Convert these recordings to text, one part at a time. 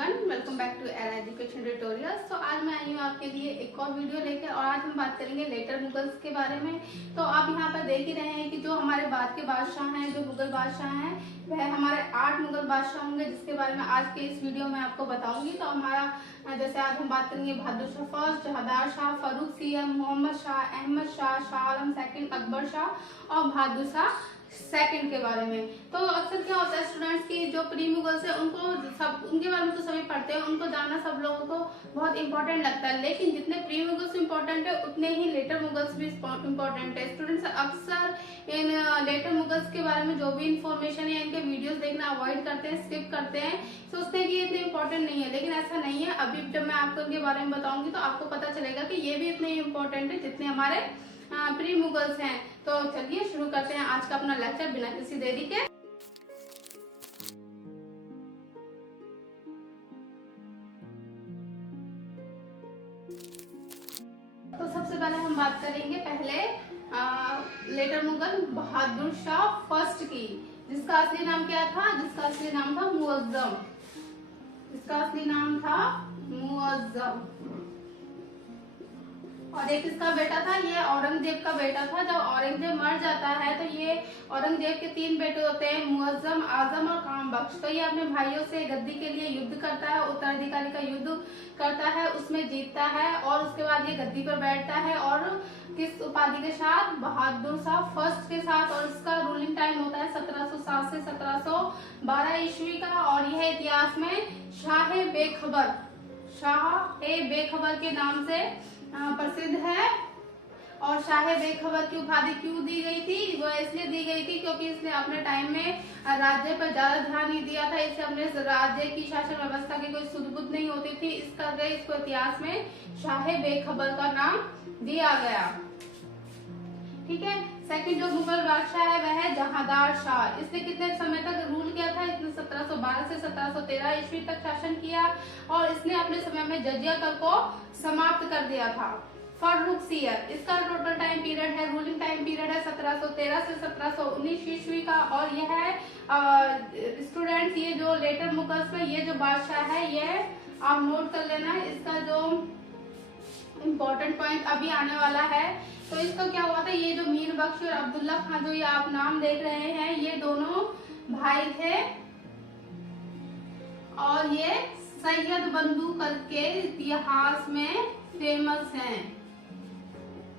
Everyone, welcome back to L education tutorials. तो आज मैं आई हूँ आपके लिए एक और वीडियो लेकर और आज हम बात करेंगे लेटर मुगल्स के बारे में। तो आप यहाँ पर देख ही रहे हैं कि जो हमारे बाद के बादशाह हैं, जो मुगल बादशाह हैं, वह हमारे 8 मुगल बादशाह होंगे, जिसके बारे में आज के इस वीडियो में आपको बताऊंगी। तो हमारा जैसे आज हम बात करेंगे Bahadur Shah first, जहादार Shah, Farooq CM, Mohammad Shah, Ahmad Shah, Shah Alam second, Akbar Shah और बहादुर शाह सेकंड के बारे में। तो अक्सर क्या होता है स्टूडेंट्स की जो प्री मुगल्स है उनको सब उनके बारे में तो सभी पढ़ते हैं, उनको जानना सब लोगों को बहुत इंपॉर्टेंट लगता है, लेकिन जितने प्री मुगल्स इंपॉर्टेंट है उतने ही लेटर मुगल्स भी इंपॉर्टेंट है। स्टूडेंट्स अक्सर इन लेटर मुगल्स के बारे में जो भी इंफॉर्मेशन है इनके वीडियोस देखना अवॉइड करते हैं, स्किप करते हैं, सोचते हैं कि ये इतने इंपॉर्टेंट नहीं है, लेकिन ऐसा नहीं है। अभी जब मैं आपको इनके बारे में बताऊंगी तो आपको पता चलेगा कि ये भी इतने इंपॉर्टेंट है जितने हमारे प्री मुगल्स हैं। तो चलिए शुरू करते हैं आज का अपना लेक्चर बिना किसी देरी के। तो सबसे पहले हम बात करेंगे पहले लेटर मुगल बहादुर शाह फर्स्ट की, जिसका असली नाम क्या था? जिसका असली नाम था मुअज्जम। जिसका असली नाम था मुअज्जम। और एक इसका बेटा था, ये औरंगजेब का बेटा था। जब औरंगजेब मर जाता है तो ये औरंगजेब के 3 बेटे होते हैं, मुअज्जम, आजम और काम बख्श। तो ये अपने भाइयों से गद्दी के लिए युद्ध करता है, उत्तराधिकारी का युद्ध करता है, उसमें जीतता है और उसके बाद ये गद्दी पर बैठता है। और किस उपाधि के साथ? बहादुर शाह फर्स्ट के साथ। और इसका रूलिंग टाइम होता है 1707 से 1712 ईस्वी का। और यह इतिहास में शाह बेखबर, शाह बेखबर के नाम से प्रसिद्ध है। और शाह बेखबर की उपाधि क्यों दी गई थी? वो इसलिए दी गई थी क्योंकि इसने अपने टाइम में राज्य पर ज्यादा ध्यान नहीं दिया था। इसे अपने राज्य की शासन व्यवस्था की कोई सुध-बुध नहीं होती थी, इस करके इसको इतिहास में शाह बेखबर का नाम दिया गया। ठीक है। सेकंड जो मुगल बादशाह है वह है जहादार शाह। इसने कितने समय तक रूल किया था? इसने 1712 से 1713 ईस्वी तक शासन किया और इसने अपने समय में जजिया कर को समाप्त कर दिया था। फारूक सीयर, इसका टोटल टाइम पीरियड है, रूलिंग टाइम पीरियड है 1713 से 1719 ईस्वी का। और यह है स्टूडेंट्स, ये जो लेटर मुगल्स में ये जो बादशाह है ये आप नोट कर लेना। इसका जो इम्पोर्टेंट पॉइंट अभी आने वाला है, तो इसको क्या हुआ था, ये जो मीर बख्श और अब्दुल्ला खान जो ये आप नाम देख रहे हैं, ये दोनों भाई थे और ये सैयद बंधु करके इतिहास में फेमस हैं।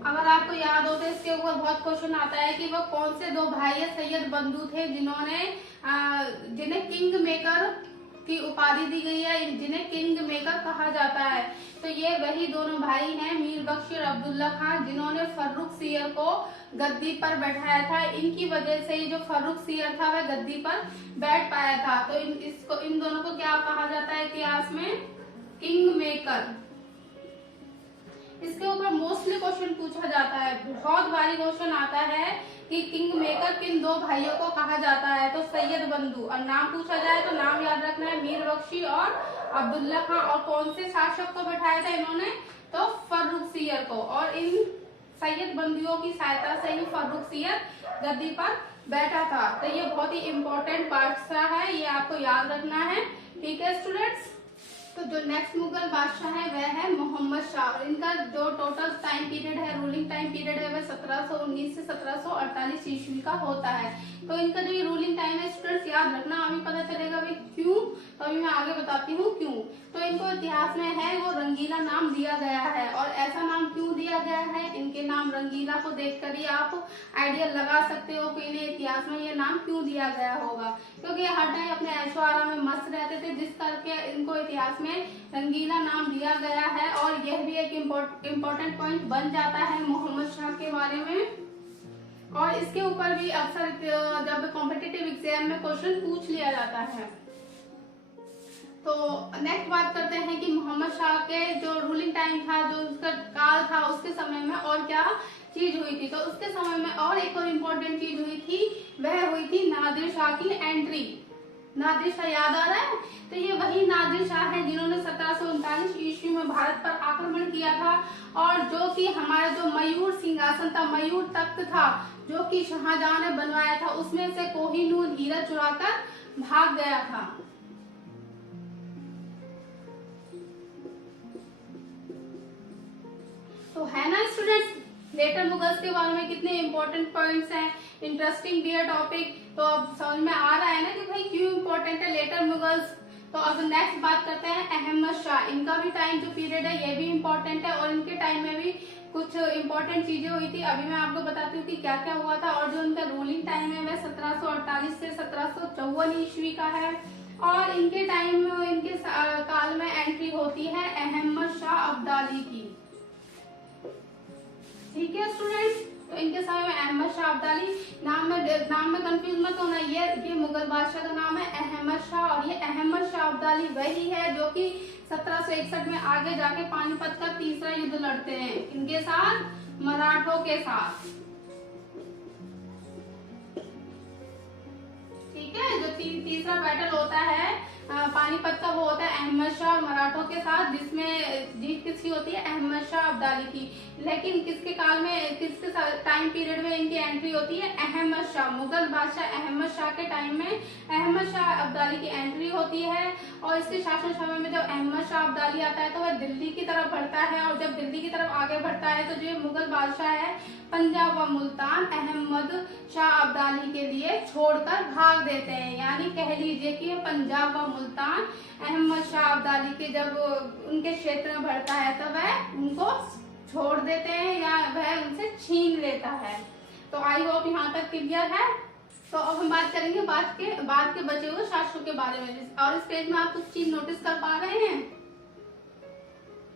अगर आपको याद हो तो इसके ऊपर बहुत क्वेश्चन आता है कि वो कौन से 2 भाई सैयद बंधु थे जिन्होंने जिन्हें किंग मेकर की उपाधि दी गई है, जिन्हें किंग मेकर कहा जाता है। तो ये वही दोनों भाई हैं, मीर बख्श और अब्दुल्ला खान, जिन्होंने फारूक सीयर को गद्दी पर बैठाया था। इनकी वजह से ही जो फारूक सीयर था वह गद्दी पर बैठ पाया था। तो इन दोनों को क्या कहा जाता है इतिहास में? King maker. इसके ऊपर मोस्टली क्वेश्चन पूछा जाता है, बहुत बारी क्वेश्चन आता है कि किंग मेकर किन 2 भाइयों को कहा जाता है? तो सैयद बंधु। और नाम पूछा जाए तो नाम याद रखना है, मीर बख्शी और अब्दुल्ला खान। और कौन से शासक को बैठाया था इन्होंने? तो फारूक सीयर को। और इन सैयद बंधुओं की सहायता से ही फारूक सीयर गद्दी पर बैठा था। तो ये बहुत ही इंपॉर्टेंट बादशाह है, ये आपको याद रखना है। ठीक है स्टूडेंट्स। तो जो नेक्स्ट मुगल बादशाह है वह है मोहम्मद शाह। इनका जो टोटल टाइम पीरियड है, रूलिंग टाइम पीरियड है, वह 1719 से 1748 ईस्वी का होता है। तो इनका जो ये रूलिंग टाइम है स्टूडेंट्स याद रखना, अभी पता चलेगा भाई क्यों, तो अभी मैं आगे बताती हूँ क्यों। तो इनको इतिहास में है वो रंगीला नाम दिया गया है। और ऐसा नाम क्यों दिया गया है? इनके नाम रंगीला को देखकर ही आप आइडिया लगा सकते हो कि इन्हें इतिहास में ये नाम क्यों दिया गया होगा, क्योंकि हर टाइम अपने ऐशो आराम में मस्त रहते थे, जिस करके इनको इतिहास में रंगीला नाम दिया गया है। और यह भी एक इम्पोर्टेंट पॉइंट बन जाता है मोहम्मद शाह के बारे में। और इसके ऊपर भी अक्सर जब कॉम्पिटिटिव एग्जाम में क्वेश्चन पूछ लिया जाता है। तो नेक्स्ट बात करते हैं कि मोहम्मद शाह के जो रूलिंग टाइम था, जो उसका काल था, उसके समय में और क्या चीज हुई थी? तो उसके समय में और एक और इम्पोर्टेंट चीज हुई थी, वह हुई थी नादिर शाह की एंट्री। नादिर शाह याद आ रहा है? तो ये वही नादिर शाह है जिन्होंने 1739 ईस्वी में भारत पर आक्रमण किया था और जो कि हमारा जो मयूर सिंहासन था, मयूर तख्त था, जो कि शाहजहां ने बनवाया था, उसमें से कोहिनूर हीरा चुराकर भाग गया था। तो है ना स्टूडेंट्स, लेटर मुगल्स के बारे में कितने इंपॉर्टेंट पॉइंट्स हैं, इंटरेस्टिंग भी है टॉपिक। तो अब समझ में आ रहा है ना कि भाई क्यों इंपॉर्टेंट है लेटर मुगल्स। तो अब नेक्स्ट बात करते हैं अहमद शाह। इनका भी टाइम जो पीरियड है ये भी इम्पोर्टेंट है, और इनके टाइम में भी कुछ इंपॉर्टेंट चीजें हुई थी। अभी मैं आपको बताती हूँ कि क्या क्या हुआ था। और जो इनका रूलिंग टाइम है वह 1748 से 1754 ईस्वी का है। और इनके टाइम, इनके काल में एंट्री होती है अहमद शाह अब्दाली की। ठीक है स्टूडेंट्स, तो इनके समय में अहमद शाह अब्दाली, नाम में कंफ्यूज मत होना, ये मुगल बादशाह का नाम है अहमद शाह, और ये अहमद शाह अब्दाली वही है जो कि 1761 में आगे जाके पानीपत का तीसरा युद्ध लड़ते हैं। इनके साथ, मराठों के साथ। ठीक है, जो तीसरा बैटल होता है पानीपत का, वो होता है अहमद शाह और मराठों के साथ, जिसमें जीत किसकी होती है, अहमद शाह अब्दाली की। लेकिन किसके काल में, किसके टाइम पीरियड में इनकी एंट्री होती है, अहमद शाह, मुगल बादशाह अहमद शाह के टाइम में अहमद शाह अब्दाली की एंट्री होती है। और इसके शासन समय में जब अहमद शाह अब्दाली आता है तो वह दिल्ली की तरफ बढ़ता है, और जब दिल्ली की तरफ आगे बढ़ता है तो जो मुगल बादशाह है पंजाब व मुल्तान अहमद शाह अब्दाली के लिए छोड़कर भाग देते हैं। यानी कह लीजिए कि पंजाब व मुल्तान अहमद शाह अब्दाली के जब उनके क्षेत्र में बढ़ता है तो वह उनको छोड़ देते हैं या वह उनसे छीन लेता है। तो आई होप यहाँ तक क्लियर है। तो अब हम बात करेंगे बाद के बचे हुए शासकों के बारे में। और इस पेज में आप कुछ चीज नोटिस कर पा रहे हैं?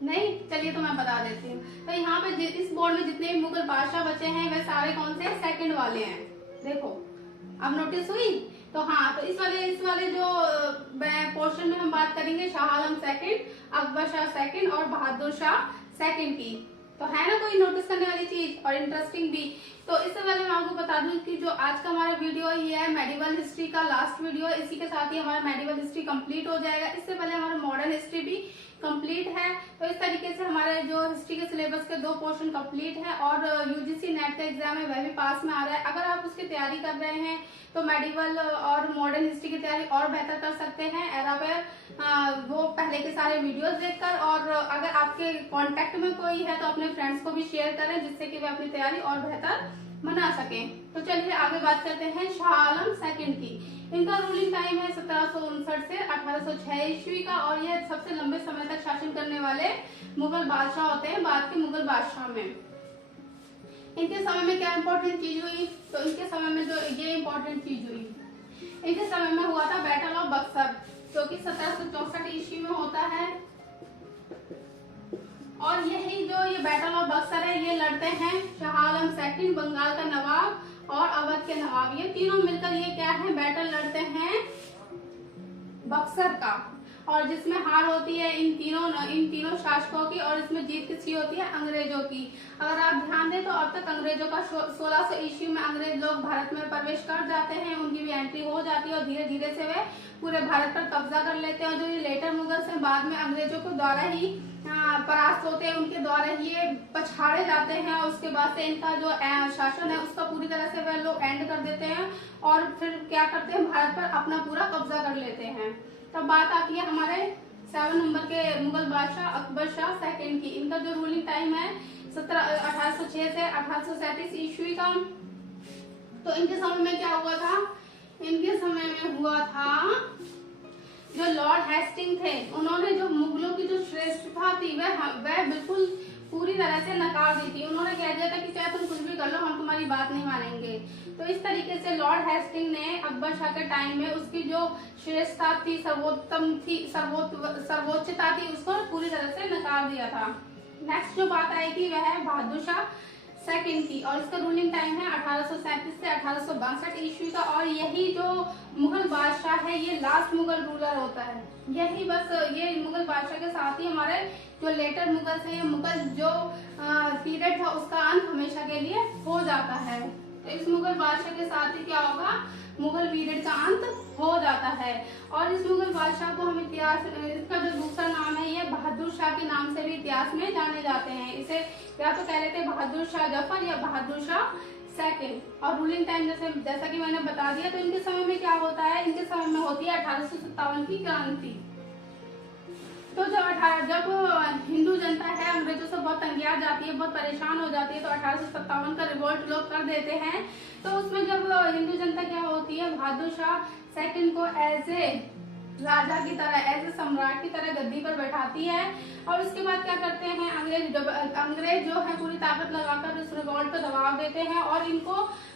नहीं, चलिए तो मैं बता देती हूँ। तो यहाँ पे इस बोर्ड में जितने मुगल बादशाह बचे हैं वह सारे कौन से, सेकंड वाले हैं। देखो अब नोटिस हुई। तो हाँ, तो इस वाले जो पोर्शन में हम बात करेंगे शाह आलम सेकंड, अकबर शाह सेकंड और बहादुर शाह सेकंड की। तो है ना कोई नोटिस करने वाली चीज और इंटरेस्टिंग भी। तो इससे पहले मैं आपको बता दूं कि जो आज का हमारा वीडियो ये है मेडिवल हिस्ट्री का लास्ट वीडियो। इसी के साथ ही हमारा मेडिवल हिस्ट्री कंप्लीट हो जाएगा। इससे पहले हमारा मॉडर्न हिस्ट्री भी कंप्लीट है। तो इस तरीके से हमारे जो हिस्ट्री के सिलेबस के 2 पोर्शन कंप्लीट है, और यूजीसी नेट का एग्जाम है वह भी पास में आ रहा है। अगर आप उसकी तैयारी कर रहे हैं तो मेडिवल और मॉडर्न हिस्ट्री की तैयारी और बेहतर कर सकते हैं एरावेयर वो पहले के सारे वीडियोस देखकर। और अगर आपके कांटेक्ट में कोई है तो अपने फ्रेंड्स को भी शेयर करें, जिससे कि वे अपनी तैयारी और बेहतर बना सकें। तो चलिए आगे बात करते हैं शाह आलम सेकंड की। इनका रूलिंग टाइम है 1759 से 1806 ईस्वी का, और यह सबसे लंबे समय तक शासन करने वाले मुगल बादशाह होते हैं बाद के मुगल बादशाह में। इनके समय में क्या इंपॉर्टेंट चीज हुई, तो इनके समय में जो ये इंपॉर्टेंट चीज हुई, इनके समय में हुआ था बैटल ऑफ बक्सर, जो कि 1764 ईस्वी में होता है। और यही जो ये बैटल ऑफ बक्सर है ये लड़ते हैं शाह आलम सेकंड, बंगाल का नवाब और अवध के नवाब। ये तीनों मिलकर ये क्या है, बैटल लड़ते हैं बक्सर का, और जिसमें हार होती है इन तीनों शासकों की, और इसमें जीत किसकी होती है, अंग्रेजों की। अगर आप ध्यान दें तो अब तक अंग्रेजों का 1600 ईस्वी में अंग्रेज लोग भारत में प्रवेश कर जाते हैं, उनकी भी एंट्री हो जाती है, और धीरे धीरे से वे पूरे भारत पर कब्जा कर लेते हैं। और जो ये लेटर मुगल्स हैं बाद में अंग्रेजों के द्वारा ही परास्त होते हैं, उनके द्वारा ये पछाड़े जाते हैं, और उसके बाद से इनका जो शासन है उसका पूरी तरह से वह लोग एंड कर देते हैं, और फिर क्या करते हैं, भारत पर अपना पूरा कब्जा कर लेते हैं। तब बात आती है हमारे 7 नंबर के मुगल बादशाह अकबर शाह सेकंड की। इनका जो रूलिंग टाइम है 1806 से 1837 ईस्वी का। तो इनके समय में क्या हुआ था, इनके समय में हुआ था जो लॉर्ड हेस्टिंग थे, उन्होंने जो मुगलों की जो श्रेष्ठता थी वह बिल्कुल पूरी तरह से नकार दी थी। उन्होंने कह दिया था कि चाहे तुम कुछ भी कर लो हम तुम्हारी बात नहीं मानेंगे। तो इस तरीके से लॉर्ड हेस्टिंग ने अकबर शाह के टाइम में उसकी जो श्रेष्ठता थी, सर्वोच्चता थी, उसको पूरी तरह से नकार दिया था। नेक्स्ट जो बात आई थी वह है बहादुर शाह सेकंड की, और इसका रूलिंग टाइम है 1837 से 1862 ईस्वी का। और यही जो मुगल बादशाह है ये लास्ट मुगल रूलर होता है। यही बस ये मुगल बादशाह के साथ ही हमारे जो लेटर मुगल है, ये मुगल जो पीरियड था उसका अंत हमेशा के लिए हो जाता है। तो इस मुगल बादशाह के साथ ही क्या होगा, मुगल पीरियड का अंत हो जाता है। और इस मुगल बादशाह को हम इतिहास, इसका जो दूसरा नाम है ये बहादुर शाह के नाम से भी इतिहास में जाने जाते हैं। इसे या तो कह लेते हैं बहादुर शाह जफर या बहादुर शाह सेकंड। और रूलिंग टाइम जैसा कि मैंने बता दिया। तो इनके समय में क्या होता है, इनके समय में होती है 1857 की क्रांति। तो तो जब हिंदू जनता है अंग्रेजों से बहुत तंगिया जाती है, बहुत परेशान हो जाती है, तो 1857 का रिवोल्ट लोग कर देते हैं। तो उसमें जब हिंदू जनता क्या होती है, बहादुर शाह सेकंड को एज ए राजा की तरह, एज ए सम्राट की तरह गद्दी पर बैठाती है। और उसके बाद क्या करते हैं, अंग्रेज जो है पूरी ताकत लगाकर इस रिवोल्ट को दबाव देते हैं और इनको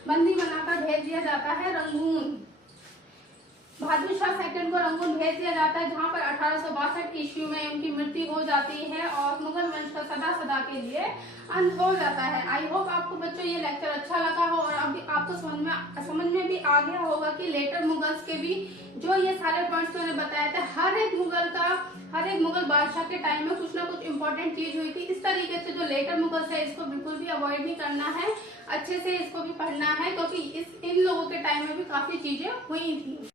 बंदी बनाकर भेज दिया जाता है रंगून। बहादुर शाह सेकंड को रंगून भेज दिया जाता है, जहां पर 1862 ईस्वी में उनकी मृत्यु हो जाती है और मुगल वंश का सदा सदा के लिए अंत हो जाता है। आई होप आपको बच्चों ये लेक्चर अच्छा लगा हो और अभी आपको समझ में भी आ गया होगा कि लेटर मुगल्स के भी जो ये सारे पॉइंट्स मैंने बताए थे, हर एक मुगल बादशाह के टाइम में कुछ ना कुछ इंपॉर्टेंट चीज हुई थी। इस तरीके से जो लेटर मुगल्स है इसको बिल्कुल भी अवॉइड नहीं करना है, अच्छे से इसको भी पढ़ना है, क्योंकि इन लोगों के टाइम में भी काफी चीजें हुई थी।